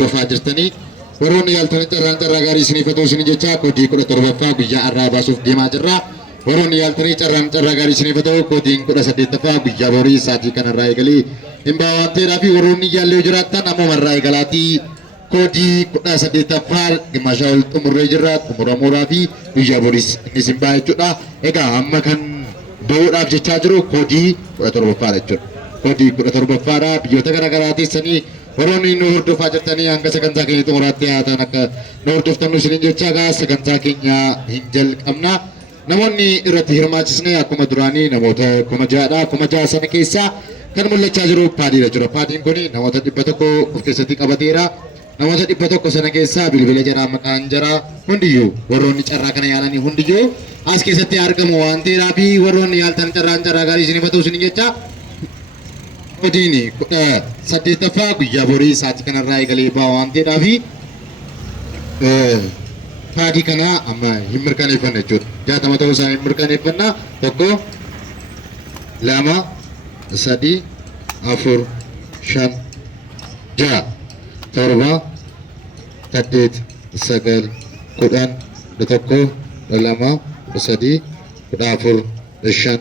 Dhufaa jirtanii warroonni yaaltanii carraa gaarii isiniif haa ta'u isin jecha koodii 17ffaa guyyaa har'aa baasuuf deemaa jirra. Warroonni yaaltanii carraa gaarii isiniif haa ta'u koodiin 18ffaa guyyaa borii sa'aatii kanarraa eegalee hin ba'a waan ta'eedhaaf warroonni yaallee jiraattan ammumarraa eegalaatii koodii 18ffaa gimmaashaa ol xumurree jirra. Xumuramuudhaa fi guyyaa borii innis hin ba'a jechuudha. Egaa amma kan ba'uudhaaf jechaa jiru koodii 17ffaadha jechuudha. Koodii 17ffaadha biyyoota garaagaraa teessanii warroonni nu hordofaa jirtanii hanga sagantaa keenya xumuraatti haatan akka nu hordoftan isiniin jechaa gaa sagantaa keenya hin jalqabna. Namoonni irratti hirmaachisne akkuma duraanii namoota 6,000dha. 6,000 sana keessaa kan mul'achaa jiru paadiidha jira. Paadiin kun namoota 100 of keessatti qabateera. Namoota 100 sana keessaa bilbila jara maqaan jara hundiyyuu warroonni carraa kana yaalanii hundiyyuu as keessatti argamu waan ta'eedhaaf warroonni yaaltan carraa gaarii isiniif haa ta'u isiniin jechaa koodiin 18ffaa guyyaa borii sa'aatii kanarraa eegalee ba'a waan ta'eedhaaf paadii kana amma hin mirkaneeffanne jechuudha. 60 ta'uu isaa hin mirkaneeffanna. 1 2 3 4 5 6 7 8 9 10 11 12 13 14 15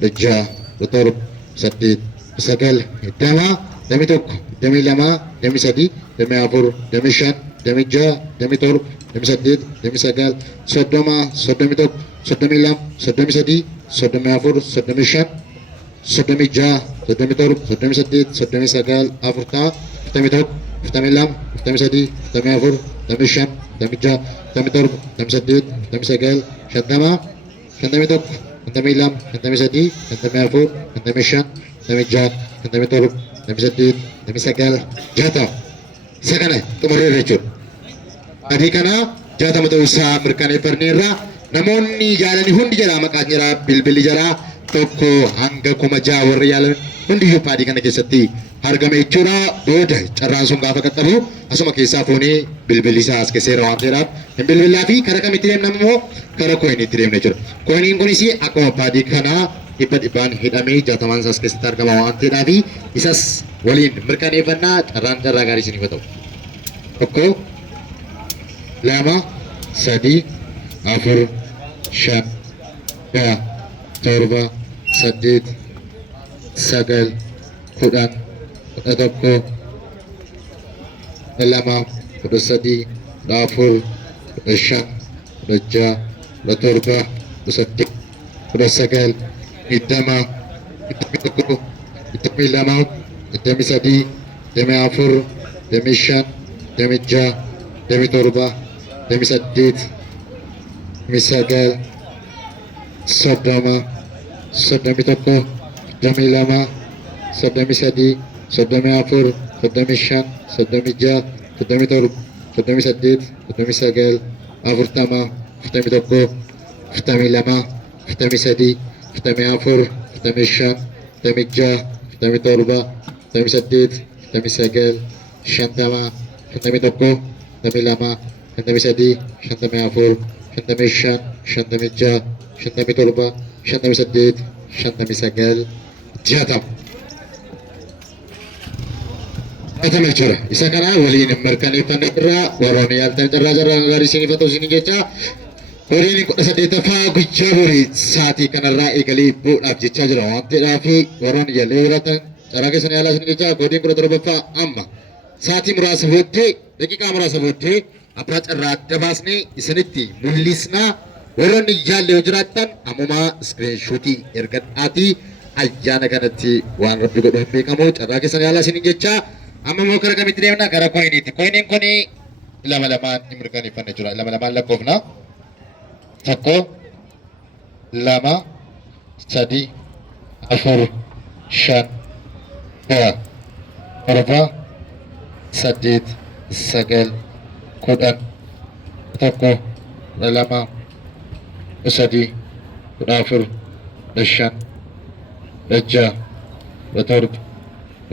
16 17 8 Sagal, dama, dami tokko, dami lama, dami sadi, dami afur, dami shan, dami jaha, dami torba, dami saddeet, dami sagal, soddoma, soddomi tokko, soddomi lama, soddomi sadi, soddomi afur, soddomi shan, soddomi jaha, soddomi torba, soddomi saddeet, soddomi sagal, afurtama, afurtami tokko, afurtami lama, afurtami sadi, afurtami afur, afurtami shan, afurtami jaha, afurtami torba, afurtami saddeet, afurtami sagal, shantama, shantami tokko, shantami lama, shantami sadi, shantami afur, shantami shan, Nami jahat, nami torba, nami saddeet, nami sagal, 60. Isa kana xumurree jechuudha. Adii kana 60 ta'uu isaa mirkaneeffanneerra. Namoonni yaalanii hundi jira maqaan jira bilbilli jira tokko hanga 6,000 warri yaalan hundiyyuu paadii kana keessatti argame jechuudha. Booda carraan sun gaafa qaqqabu asuma keessaa fuunee bilbilli isaa as keesseera waan ta'eedhaaf hin bilbilaa fi karaa kamitti deemna immoo karaa koiniitti deemna jechuudha. Koiniin kunis akkuma paadii kanaa dhibbaan hidhamee 60 isaas keessatti argama waan ta'eedhaaf isas waliin mirkaneeffannaa carraa gaarii isiniif haa ta'u. 1 2 3 4 5 6 7 8 9 10 11 12 13 14 15 16 17 18 19 Idama, idami lama, idami sadi, idami afur, idami shan, idami jaha, idami torba, idami saddeet, idami sagal, soddoma, soddomi tokko, soddomi lama, soddomi sadi, soddomi afur, soddomi shan, soddomi jaha, soddomi torba, soddomi saddeet, soddomi sagal, afurtama, afurtami tokko, afurtami lama, afurtami sadi, afurtami afur, afurtami shan, afurtami jaha, afurtami torba, afurtami saddeet, afurtami sagal, shantama, shantami tokko, shantami lama, shantami sadi, shantami afur, shantami shan, shantami jaha, shantami torba, shantami saddeet, shantami sagal, 60. Atama jechuudha. Isa kana waliin mirkaneeffanne irraa warroonni yaaltan carraa gaarii isiniif haa ta'u isiniin jecha Koodiin 18ffaa guyyaa borii sa'aatii kanarraa eegalee bu'uudhaaf jechaa jira waan ta'eedhaaf warroonni yaallee jiraatan carraa keessan yaalaa isin jecha koodiin 17ffaa amma sa'aatii muraasa booddee daqiiqaa muraasa booddee abbaa carraa adda baasnee isinitti mul'isnaa. Warroonni yaallee jiraatan ammumaa iskiriinshuutii ergadhaatii ayyaana kanatti waan rabbi godhu hin beekamu carraa keessan yaalaa isin jecha amma immoo karaa kamitti deemna gara koiniiti. Koiniin kun lama lamaan hin mirkaneeffanne jira. Lama lamaan lakkoofna. 1 2 3 4 5 6 7 8 9 10 1 2 3 4 5 6 7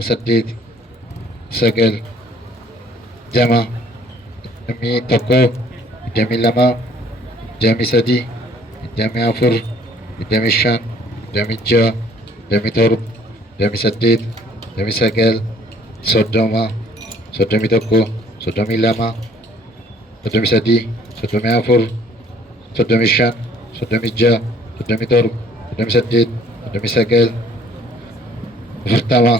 8 9 jama demi tokko demi lama demi sadi demi afur demi shan demi jaha demi torba demi saddeet demi sagal soddoma soddomi tokko soddomii lama, soddomii sadii, soddomii afur, soddomii shan, soddomii ja'a, soddomii torba, soddomii saddeet, soddomii sagal, afurtama,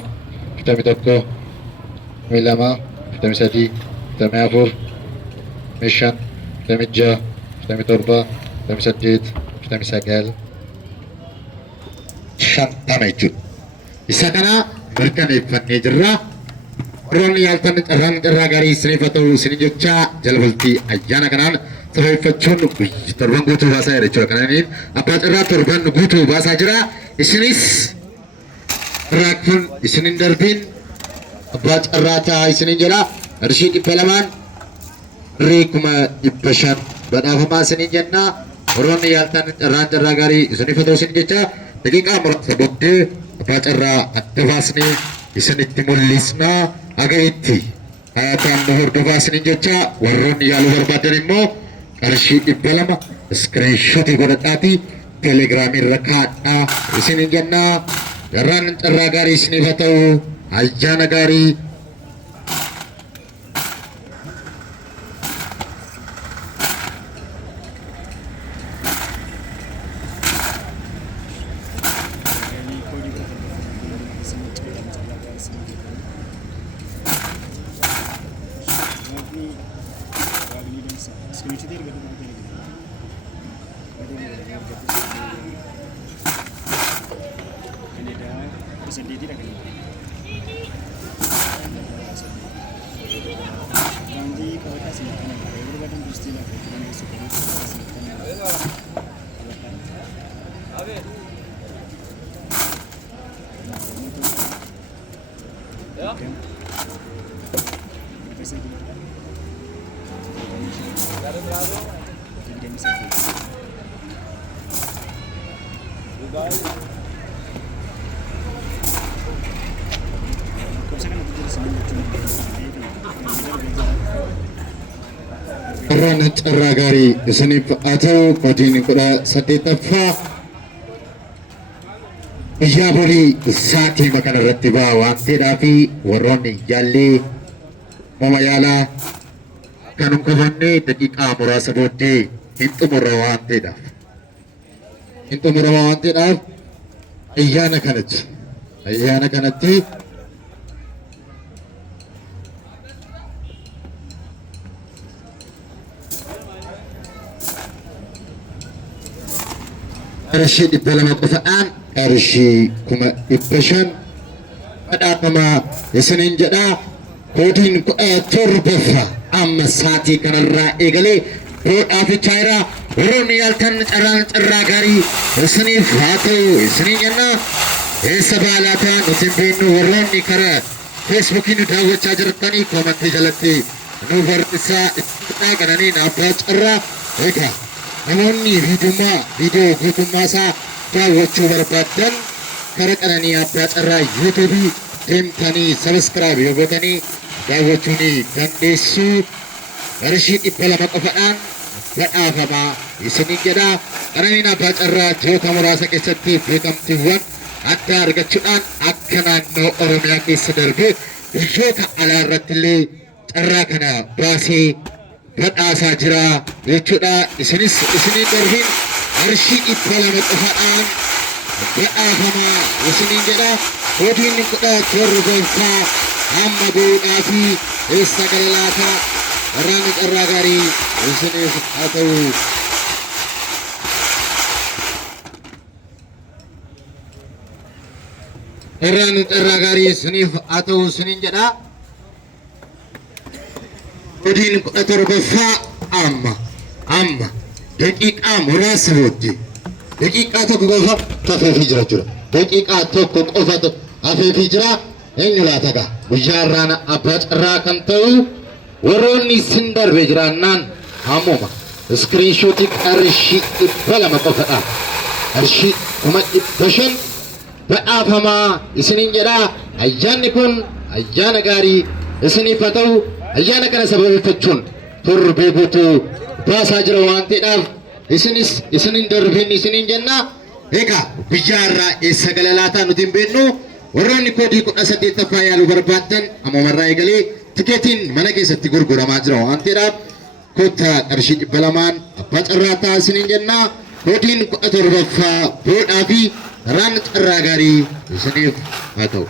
afurtamii tokko, afurtamii lama, afurtamii sadii, afurtamii afur, afurtamii shan, afurtamii ja'a, afurtamii torba, afurtamii saddeet, afurtamii sagal, shantama jechuudha. Isa kana mirkaneeffannee jirra. Warroonni yaaltan carraa gaarii isiniif haa ta'u isin jecha jala bultii ayyaana kanaan sababeeffachuun torban guutuu baasaa jira jechuudha. Kananiin abbaa carraa torban guutuu baasaa jira. Isinis carraa kun isinin darbiin abbaa carraa ta'a isinin jedha. Qarshii 200 birrii 500 badhaafamaa isinin jenna. Warroonni yaaltan carraa gaarii isiniif haa ta'u isin jecha daqiiqaa muraasa booddee abbaa carraa adda baasnee isinitti mul'isna. Agaitti hayataan nu hordofaa isinin jecha warroonni yaaluu barbaadan immoo qarshii 200 iskiriinshotii godhadhaatii teelegiraamii irra kaa'adhaa isinin jenna. Carraa gaarii isiniif haa ta'u ayyaana gaarii. Warroonni carraa gaarii isiniif haa ta'u koodiin 18ffaa biyyaa borii saatii kana irratti ba'a waan ta'eedhaa fi warroonni yaallee mama yaalaa kan hin kufanne daqiiqaa muraasa booddee hin xumurra waan ta'eedhaaf ayyaana kanatti qarshii 200 qofaan qarshii 500 badhaafamaa isiniin jedha. Koodiin 17ffaa amma saatii kanarraa eegalee boodhaafichaa jira. Warroonni yaaltan carraa gaarii isiniif haa ta'u isiniin jenna. Eessa baalaa ta'an nuti hin beeknu. Warroonni karaa feesbuukii nu daawwachaa jirtanii koomantii jalatti nu barreessaa itti qananiin abbaa carraa eegaa. Namoonni viidiyoo guutummaa isaa daawwachuu barbaadan karaa qananii abbaa carraa yuutuubii deemtanii sabiskiraayib yoo gootanii daawwachuu ni dandeessu. Qarshii 200 qofaan badhaafamaa isiniin jedha. Qananiin abbaa carraa ji'oota muraasa keessatti beekamtiiwwan addaa argachuudhaan akka naannoo Oromiyaa keessa darbe biyyoota alaa irratti illee carraa kana baasee badhaasaa jira jechuudha. Isinis isiniin darbiin qarshii 200 qofaan badhaafamaa isiniin jedha. Koodiin 17ffaa amma boodhaa fi eessa galalaataa warraanni carraa gaarii isiniif haa ta'u. Warraanni carraa gaarii isiniif haa ta'u isiniin jedha. Koodiin 17ffaa amma daqiiqaa muraasa booddee daqiiqaa tokko qofa hafeefii jira jechuudha. Daqiiqaa tokko qofa hafeefii jira. Eenyu laata gaa guyyaa irraan abbaa carraa kan ta'u warroonni isin darbe jiraannaan hammuma iskiriinshotii qarshii 200 qofadha. Qarshii 500 badhaafamaa isiniin jedha. Ayyaanni kun ayyaana gaarii isiniif haa ta'u. Ayyaana kana sababeeffachuun torbee guutuu baasaa jira waan ta'eedhaaf isinis isinin darbiin isiniin jenna. Egaa guyyaa irraa eessa galalaataa nuti hin beeknu. Warroonni koodii 18ffaa yaaluu barbaadan ammumarraa eegalee tikeetiin mana keessatti gurguramaa jira waan ta'eedhaaf kottaa qarshii 200 abbaa carraa taasisanii jenna. Koodiin 17ffaa boodhaa fi raan carraa gaarii isiniif haa ta'u.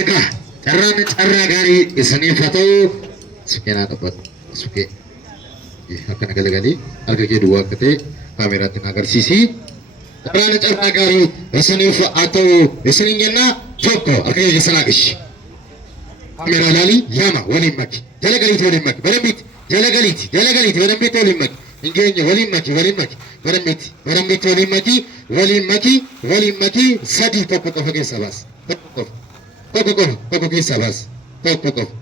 Egaa carraa gaarii isiniif haa ta'u. Suphee naa taphatu suphee akkana galagalii harka kee duwwaa akka ta'e kaameraatti na agarsiisi. Carraa gaarii isiniif haa ta'u isiniin jenna. Tokko harka kee keessa naa gashi. Kaamera laali lama waliin maki jala galiiti waliin maki barambiiti jala galiiti barambiiti waliin maki ingeenya waliin maki barambiiti waliin maki sadii tokko qofa keessa baas tokko keessa baas tokko qofa.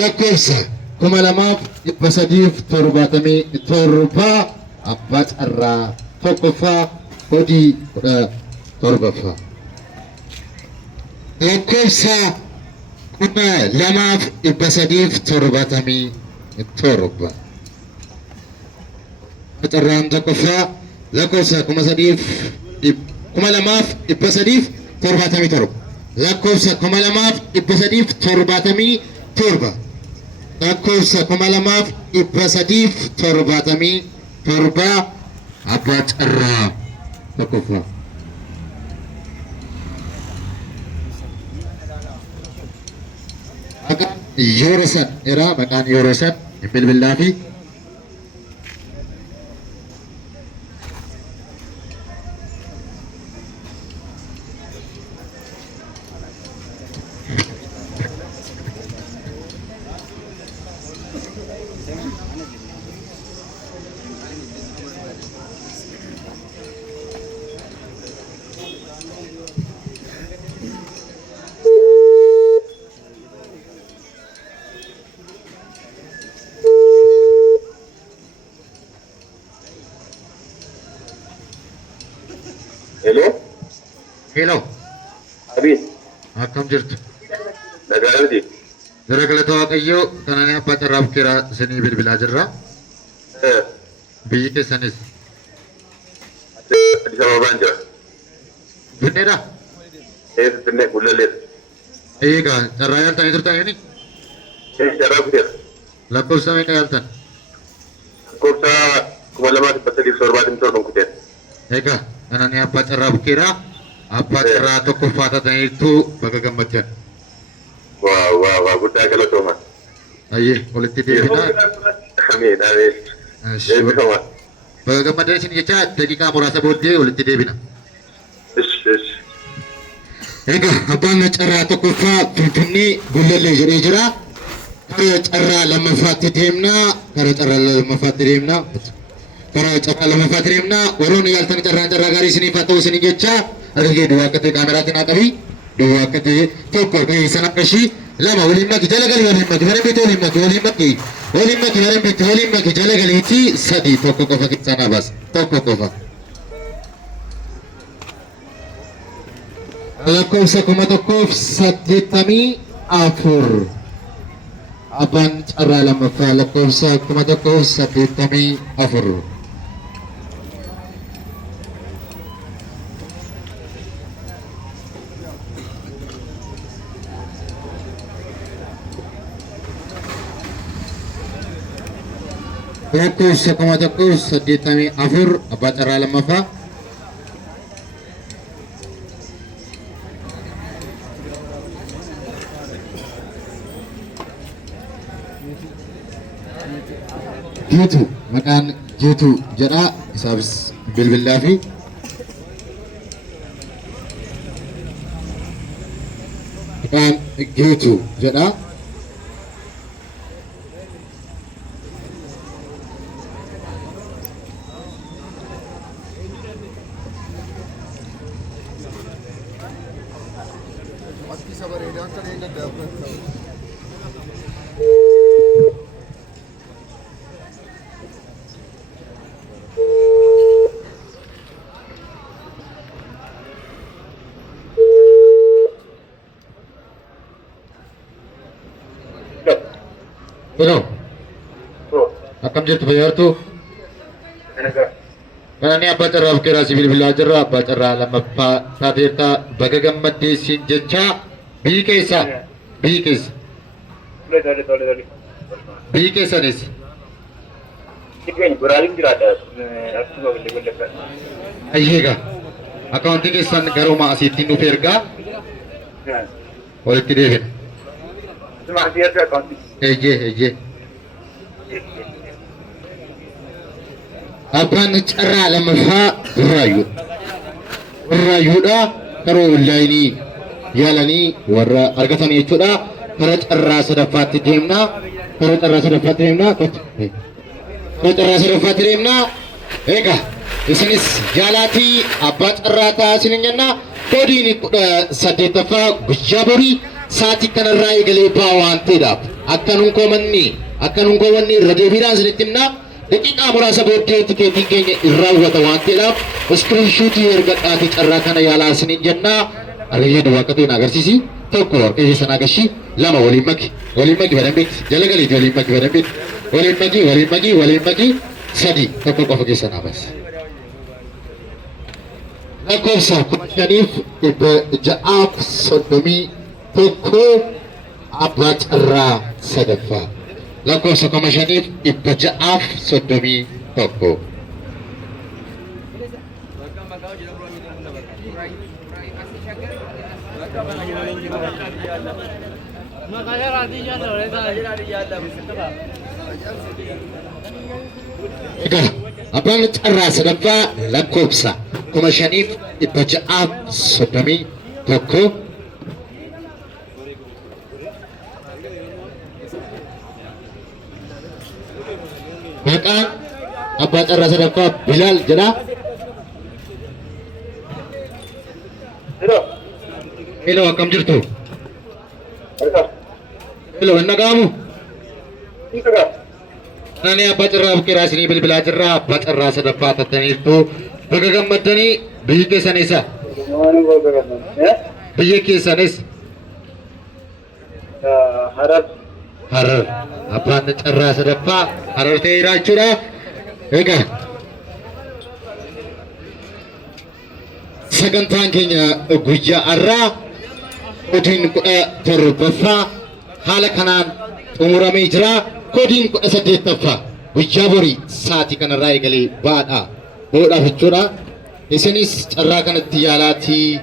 Lakkoofsa 2377 abbaa carraa tokkoffaa koodii 17ffaa. Lakkoofsa 2377 carraan tokkoffaa lakkoofsa 2377 lakkoofsa 2377 lakkoofsa 2377 abbaa carraa tokkoffaa. Maqaan Yorosan era maqaan Yorosan bilbilaa fi Hello. Abis. Akkam jirtu? Nagaadhuti. Jara galata Waaqayyoo kanaan abbaa carraa bukeeraa isinii bilbilaa jirra. Biyyi keessanis. Addis Ababaan jira. Finfinneedha? Finfinnee Gullalleedha. Eegaa carraa yaaltanii turtanii? Carraa bukeera. Lakkoofsa meeqa yaaltan? Lakkoofsa 2377 kuteera. Eegaa kanaan abbaa carraa bukeeraa abbaa carraa tokkoffaa taataniitu bakka gammaddan. Waa guddaa galatooma. Ayyee walitti deebinaa. Amiin. Eebbifamaa. Bakka gammaddan isin jecha daqiiqaa muraasa booddee walitti deebina. Egaa abbaan carraa tokkoffaa Finfinnee Gullallee jedhee jira. Karaa carraa lammaffaatti deemnaa. Karaa carraa lammaffaatti deemnaa. Warroonni yaaltan carraa gaarii isiniif haa ta'u isin jecha harka kee duwwaa akka ta'e kaameraatiin haa qabi. Duwwaa akka ta'e tokko sana qashii lama waliin maki jala galii waliin maki bareebitti waliin maki jala galiitti sadii tokko qofa keessaa naa baas tokko qofa. Lakkoofsa 1184 abbaan carraa lammaffaa lakkoofsa 1184. Lakkoofsa 1184 abbaa carraa lammaffaa. Jiitu maqaan jiitu jedha isaafis bilbilaa fi maqaan jiitu jedha. Hello. Akkam akkam jirtu fayyartu? Kanani abbaa carraa bukeeraa sibiil bilaa jirra. Abbaa carraa lammaffaa taateertaa baga gammaddee siin jechaa biyyi keessa biyyi keessa biyyi keessanis ayyeega akkaawuntii keessan garuma asiitti nuuf ergaa walitti deebina. Eeyyee. Abbaan carraa lammaffaa Burraayyuudha. Karoo onlaayinii yaalanii warra argatanii jechuudha. Kara carraa sadaffaatti deemnaa. Egaa isinis jaalaatii abbaa carraa ta'a isinin jenna. Koodiin 18ffaa guyyaa borii sa'aatii kanarraa eegalee ba'aa waan ta'eedhaaf akkanun koomanni irra deebiidhaan isinitti himna. Daqiiqaa muraasa booddee tikeetiin keenya irraa raawwata waan ta'eedhaaf iskiriinshuutii erga qaatii carraa kana yaalaa isinin jenna. Ariyyeen waaqateen agarsiisi. Tokko harka keessan agarsiisi. Lama waliin maki badambeetti jala galiiti waliin maki sadi tokko qofa keessan abas. Lakkoofsa 5,631 abbaa carraa sadaffaa. Lakkoofsa 5,631. Egaa abbaan carraa sadaffaa lakkoofsa 5,631. Maqaan abbaa carraa sadaffaa Bilaal jedha. Hello, akkam jirtu? Hello, hin dhaga'amu? Nani abbaa carraa bukeeraa isinii bilbilaa jirra. Abbaa carraa sadaffaa tattaniirtu baga gammaddanii. Biyyi keessan eessa? Biyya keessanis? Harar. Abbaan carraa sadaffaa Harar ta'eera jechuudha. Egaa sagantaan keenya guyyaa har'aa koodiin 17ffaa haala kanaan xumuramee jira. Koodiin 18ffaa guyyaa borii sa'aatii kanarraa eegalee ba'uudhaaf jechuudha. Isinis carraa kanatti yaalaatii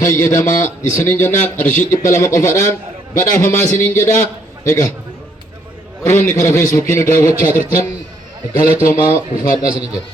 fayyadamaa isiniin jennaan. Qarshii 200 qofaadhaan badhaafamaa isiniin jedha. Egaa warroonni karaa feesbuukii nu daawwachaa turtan galatoomaa ulfaadhaa isiniin jedha.